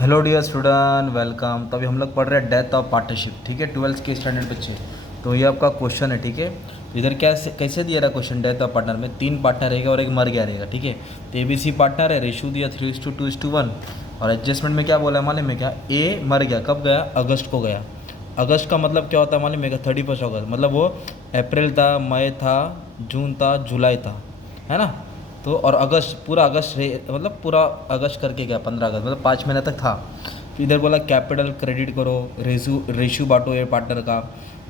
Hello dear student, welcome. तो अभी हम लोग पढ़ रहे हैं डेथ ऑफ पार्टनरशिप, ठीक है, 12th के स्टैंडर्ड बच्चे। तो ये आपका क्वेश्चन है, ठीक है। तो इधर क्या कैसे दिया रहा क्वेश्चन, डेथ ऑफ पार्टनर में 3 पार्टनर रहेगा और एक मर गया रहेगा, ठीक है। तो ABC पार्टनर है, रेशो दिया 3:2:1। और एडजस्टमेंट में क्या बोला है मालूम है क्या, ए मर गया, कब गया, अगस्त को गया। अगस्त का मतलब क्या होता है मालूम है क्या, 31 अगस्त, मतलब वो अप्रैल था, मई था, जून था, जुलाई था, है ना। तो और अगस्त, पूरा अगस्त मतलब पूरा अगस्त करके गया, 15 अगस्त, मतलब 5 महीने तक था। फिर इधर बोला कैपिटल क्रेडिट करो, रेशू बांटो ये पार्टनर का,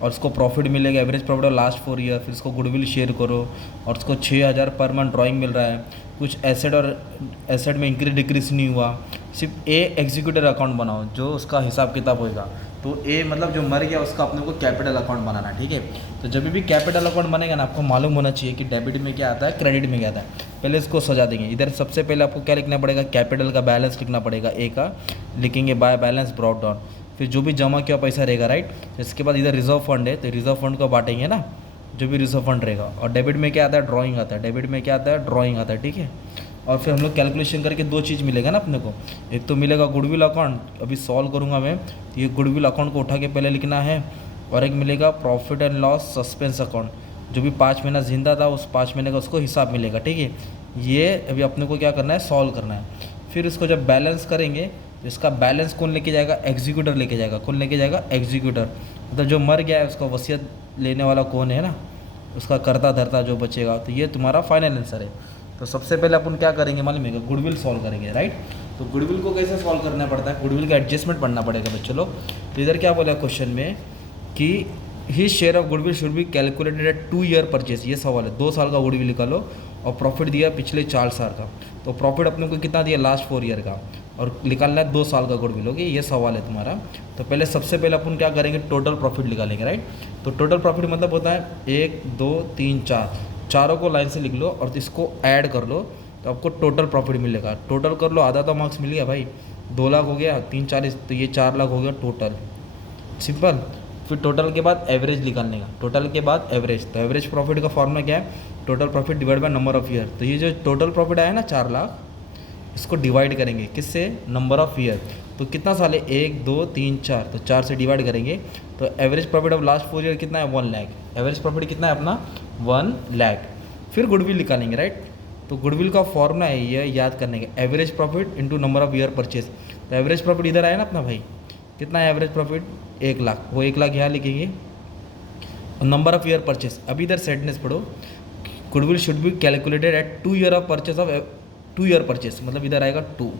और उसको प्रॉफिट मिलेगा, average profit of last 4 year. फिर उसको गुडविल शेयर करो, और उसको 6,000 पर मंथ ड्राइंग मिल रहा है। कुछ एसेट और एसेट में इंक्रीज डिक्रीज नहीं हुआ। सिर्फ ए एग्जीक्यूटिव अकाउंट बनाओ जो उसका हिसाब किताब होएगा। तो ए मतलब जो मर गया उसका अपने को कैपिटल अकाउंट बनाना है, ठीक है। तो जब भी कैपिटल अकाउंट बनेगा ना, आपको मालूम होना चाहिए कि डेबिट में क्या आता है, क्रेडिट में क्या आता है। पहले इसको सजा देंगे। इधर सबसे पहले आपको क्या लिखना पड़ेगा, कैपिटल का बैलेंस लिखना पड़ेगा, ए का लिखेंगे, बाय बैलेंस ब्रॉट डाउन। फिर जो भी जमा किया पैसा रहेगा, राइट। तो इसके बाद इधर रिजर्व फंड है, तो रिजर्व फंड को बांटेंगे ना, जो भी रिजर्व फंड रहेगा। और डेबिट में क्या आता है, ड्राइंग आता है, डेबिट में क्या आता है, ड्राइंग आता है, ठीक है। और फिर हम लोग कैलकुलेशन करके 2 चीज़ मिलेगा ना अपने को। एक तो मिलेगा गुडविल अकाउंट, अभी सॉल्व करूँगा मैं। तो ये गुडविल अकाउंट को उठा के पहले लिखना है। और एक मिलेगा profit and loss suspense account, जो भी 5 महीना जिंदा था उस 5 महीने का उसको हिसाब मिलेगा, ठीक है। ये अभी अपने को क्या करना है, सॉल्व करना है। फिर इसको जब बैलेंस करेंगे तो इसका बैलेंस कौन लेके जाएगा, एग्जीक्यूटर लेके जाएगा। कौन लेके जाएगा, एग्जीक्यूटर। मतलब जो मर गया है उसका वसीयत लेने वाला कौन है ना, उसका करता धरता जो बचेगा। तो ये तुम्हारा फाइनल आंसर है। तो सबसे पहले अपन क्या करेंगे मालूम है, गुडविल सॉल्व करेंगे, राइट। तो गुडविल को कैसे सॉल्व करना पड़ता है, गुडविल का एडजस्टमेंट पढ़ना पड़ेगा बच्चों लोग। तो इधर क्या बोला क्वेश्चन में कि he share of goodwill should be calculated at 2 year purchase. ये सवाल है, 2 साल का गुडविल निकालो और प्रॉफिट दिया पिछले 4 साल का। तो प्रॉफिट अपने को कितना दिया, लास्ट 4 ईयर का, और निकालना है 2 साल का गुडविल, ओके। ये सवाल है तुम्हारा। तो पहले सबसे पहले अपन क्या करेंगे, टोटल प्रॉफिट निकालेंगे, राइट। तो टोटल प्रॉफिट मतलब होता है 1 2 3 4, चारों को लाइन से लिख लो और इसको ऐड कर लो, तो आपको टोटल प्रॉफिट मिलेगा। टोटल कर लो, आधा तो मार्क्स मिल गया भाई। 2 लाख हो गया, 3 40, तो ये 4 लाख हो गया टोटल, सिंपल। फिर टोटल के बाद एवरेज निकालने का, टोटल के बाद एवरेज। तो एवरेज प्रॉफिट का फॉर्मूला क्या है, total profit divide by number of year. तो ये जो टोटल प्रॉफिट आया ना 4 लाख, इसको डिवाइड करेंगे किससे, नंबर ऑफ ईयर। तो कितना साल है, 1 2 3 4, तो 4 से डिवाइड करेंगे। तो average profit of last 4 year कितना है, 1 लाख। एवरेज प्रॉफिट कितना है अपना, 1 लाख। फिर गुडविल निकालेंगे, राइट। तो गुडविल का फॉर्मूला है ये याद करने का, average profit into number of year purchase. तो एवरेज प्रॉफिट इधर आया ना अपना भाई, कितना है एवरेज प्रॉफिट, 1 लाख। वो 1 लाख यहाँ लिखेंगे। और नंबर ऑफ ईयर परचेज, अभी इधर सेडनेस पढ़ो, goodwill should be calculated at 2 year of purchase of 2 year purchase, मतलब इधर आएगा 2।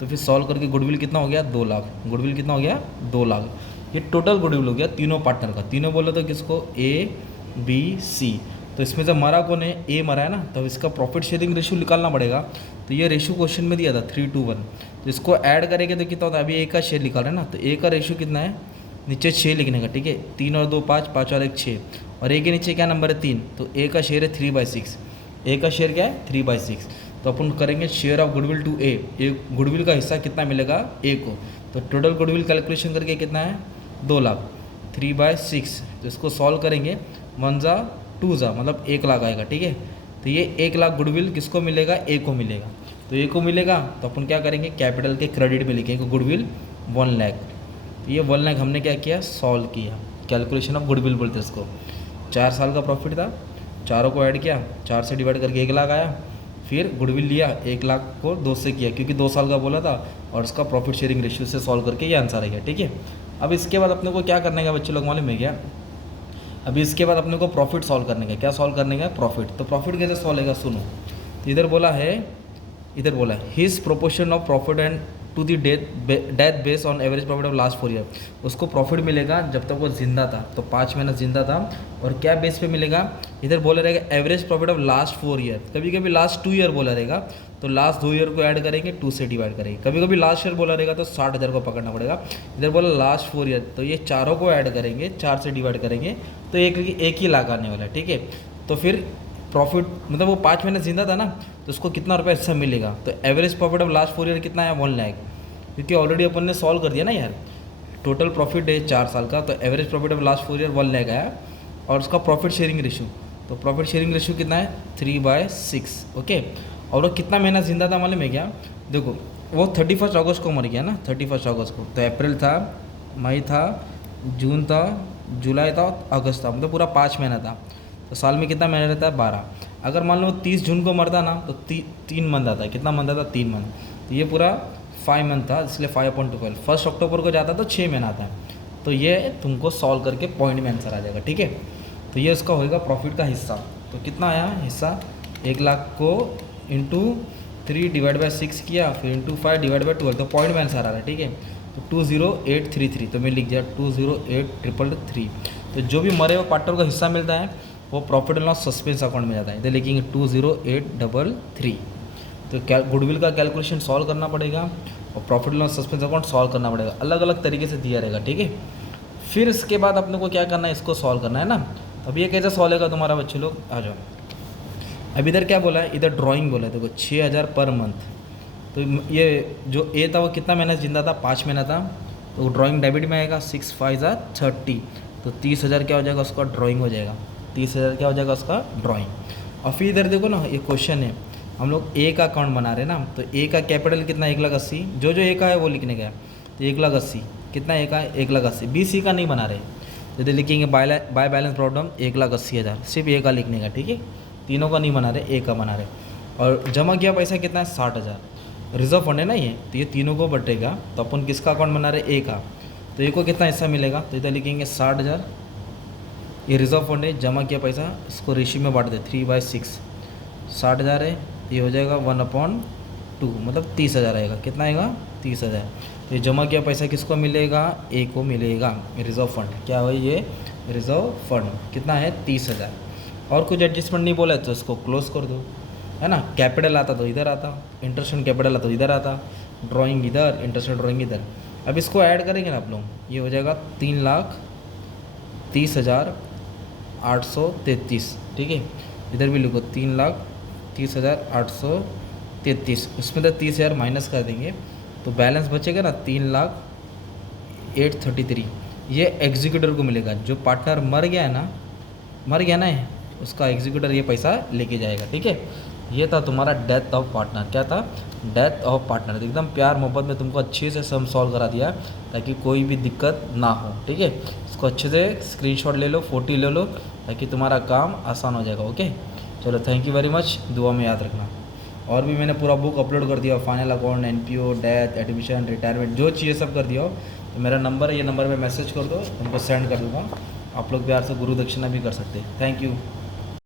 तो फिर सॉल्व करके गुडविल कितना हो गया, 2 लाख। गुडविल कितना हो गया, 2 लाख। ये टोटल गुडविल हो गया तीनों पार्टनर का। तीनों बोले तो किसको, ABC। तो इसमें जब मरा कौन है, ए मरा है ना, तो इसका प्रॉफिट शेयरिंग रेशियो निकालना पड़ेगा। तो ये रेशियो क्वेश्चन में दिया था 3:1। तो इसको ऐड करेंगे तो कितना होता है, अभी ए का शेयर निकाल रहे हैं ना, तो ए का रेशियो कितना है, नीचे 6 लिखने का, ठीक है। 3 और 2 5, 5 और 1 6, और ए के नीचे क्या नंबर है, 3। तो ए का शेयर है 3/6। ए का शेयर क्या है, 3/6। तो अपन करेंगे share of goodwill to A, goodwill का हिस्सा कितना मिलेगा, ए को। तो टोटल गुडविल कैलकुलेशन करके कितना है, 2 लाख, 3/6। तो इसको सॉल्व करेंगे, 1 जा 2 जा, मतलब 1 लाख आएगा, ठीक है। तो ये 1 लाख गुडविल किसको मिलेगा, ए को मिलेगा। तो ए को मिलेगा तो अपन क्या करेंगे, कैपिटल के क्रेडिट में लिखेंगे गुडविल 1 लाख। तो ये 1 लाख हमने क्या किया, सॉल्व किया। कैलकुलेशन ऑफ गुडविल बोलते हैं इसको। 4 साल का प्रॉफिट था, चारों को ऐड किया, 4 से डिवाइड करके 1 लाख आया। फिर गुडविल लिया, 1 लाख को 2 से किया क्योंकि 2 साल का बोला था, और इसका प्रॉफिट शेयरिंग रेशियो से सॉल्व करके ये आंसर आ गया, ठीक है। अब इसके बाद अपने को क्या करने का बच्चे लोग मालूम है क्या, अभी इसके बाद अपने को प्रॉफिट सॉल्व करने का। क्या सॉल्व करने का, प्रॉफिट। तो प्रॉफिट कैसे सॉल्व होगा, सुनो। तो इधर बोला है, his proportion of profit and to the death base on average profit of last 4 year. उसको प्रॉफिट मिलेगा जब तक वो जिंदा था, तो 5 महीना जिंदा था। और क्या बेस पे मिलेगा, इधर बोला रहेगा average profit of last 4 year. कभी कभी लास्ट 2 ईयर बोला रहेगा, तो लास्ट 2 ईयर को ऐड करेंगे, 2 से डिवाइड करेंगे। कभी कभी लास्ट ईयर बोला रहेगा तो 60,000 को पकड़ना पड़ेगा। इधर बोला लास्ट 4 ईयर, तो ये चारों को ऐड करेंगे, 4 से डिवाइड करेंगे, तो एक ही लाख आने वाला है, ठीक है। तो फिर प्रॉफिट मतलब वो 5 महीने जिंदा था ना, तो उसको कितना रुपया हिस्सा मिलेगा। तो average profit of last 4 year कितना है, 1 लाख। क्योंकि ऑलरेडी अपन ने सॉल्व कर दिया ना यार, टोटल प्रॉफिट है 4 साल का, तो average profit of last 4 year 1 lakh आया। और उसका प्रॉफिट शेयरिंग रेशियो, तो प्रॉफिट शेयरिंग रेशियो कितना है, 3/6, ओके। और वो कितना महीना जिंदा था मालूम है क्या, देखो वो 31 अगस्त को मर गया ना, 31 अगस्त को। तो अप्रैल था, मई था, जून था, जुलाई था, अगस्त था, मतलब पूरा 5 महीना था। तो साल में कितना महीना रहता है? 12। अगर मान लो 30 जून को मरता ना तो 3 मंथ आता है। कितना मंथ आता है? 3 मंथ। तो ये पूरा 5 मंथ था, इसलिए 5/12। 1 अक्टूबर को जाता तो 6 महीना आता है। तो ये तुमको सॉल्व करके पॉइंट में आंसर आ जाएगा, ठीक है। तो ये उसका होएगा प्रॉफिट का हिस्सा। तो कितना आया हिस्सा? 1 लाख को इंटू 3 डिवाइड बाई 6 किया, फिर इंटू 5 डिवाइड बाई 12, तो पॉइंट में आंसर आ रहा है, ठीक है। तो 20833, तो मैं लिख दिया 20833। तो जो भी मरे हुए पार्टनर को हिस्सा मिलता है वो profit and loss suspense account में जाता है। इधर लिखेंगे 20833। तो क्या गुडविल का कैलकुलेशन सॉल्व करना पड़ेगा और profit and loss suspense account solve करना पड़ेगा, अलग अलग तरीके से दिया रहेगा, ठीक है। फिर इसके बाद अपने को क्या करना है, इसको सॉल्व करना है ना। अब ये कैसे सॉल्व होगा तुम्हारा बच्चे लोग? आ जाओ। अब इधर क्या बोला है? इधर ड्राइंग बोला है, देखो 6000 पर मंथ। तो ये जो ए था वो कितना महीना जिंदा था? 5 महीना था। तो ड्राइंग डेबिट में आएगा, 6 5 30। तो 30,000 क्या हो जाएगा उसका? ड्राइंग हो जाएगा। 30,000 क्या हो जाएगा उसका? ड्राइंग। और फिर इधर देखो ना, ये क्वेश्चन है, हम लोग ए का अकाउंट बना रहे हैं ना। तो ए का कैपिटल कितना? 1,80,000। जो जो ए का है वो लिखने का है। तो 1,80,000 कितना ए का है? 1,80,000। बी सी का नहीं बना रहे। तो इधर लिखेंगे बाय बैलेंस प्रॉब्लम 1,80,000, सिर्फ ए का लिखने का, ठीक है। तीनों का नहीं बना रहे, ए का बना रहे। और जमा किया पैसा कितना है? 60,000। रिजर्व फंड है ना ये, तो ये तीनों को बटेगा। तो अपन किसका अकाउंट बना रहे? ए का। तो ए को कितना हिस्सा मिलेगा? तो इधर लिखेंगे 60,000। ये रिजर्व फंड है, जमा किया पैसा, इसको रेशियो में बांट दे 3/6। 60,000 है, ये हो जाएगा 1/2, मतलब 30,000 आएगा। कितना आएगा? 30,000। तो ये जमा किया पैसा किसको मिलेगा? ए को मिलेगा। रिजर्व फंड क्या हो? ये रिजर्व फंड कितना है? 30,000। और कुछ एडजस्टमेंट नहीं बोला है तो इसको क्लोज कर दो, है ना। कैपिटल आता तो इधर आता, इंटरेस्ट एंड कैपिटल आता तो इधर आता, ड्राइंग इधर, इंटरेस्ट एंड ड्राइंग इधर। अब इसको ऐड करेंगे ना आप लोग, ये हो जाएगा 3,30,833, ठीक है। इधर भी लिखो 3,30,833। उसमें तो 30,000 माइनस कर देंगे तो बैलेंस बचेगा ना 3,08,33। ये एग्जीक्यूटर को मिलेगा। जो पार्टनर मर गया है ना, उसका एग्जीक्यूटर ये पैसा लेके जाएगा, ठीक है। ये था तुम्हारा डेथ ऑफ पार्टनर। क्या था? Death of partner. एकदम प्यार मोहब्बत में तुमको अच्छे से सम सॉल्व करा दिया ताकि कोई भी दिक्कत ना हो, ठीक है। इसको अच्छे से स्क्रीनशॉट ले लो, फोटो ले लो, ताकि तुम्हारा काम आसान हो जाएगा। ओके, चलो थैंक यू वेरी मच, दुआ में याद रखना। और भी मैंने पूरा बुक अपलोड कर दिया, final account, NPO, death, admission, retirement, जो चाहिए सब कर दिया हो। तो मेरा नंबर है, ये नंबर पे मैसेज कर दो, तुमको सेंड कर दूँगा। आप लोग प्यार से गुरु दक्षिणा भी कर सकते हैं। Thank you.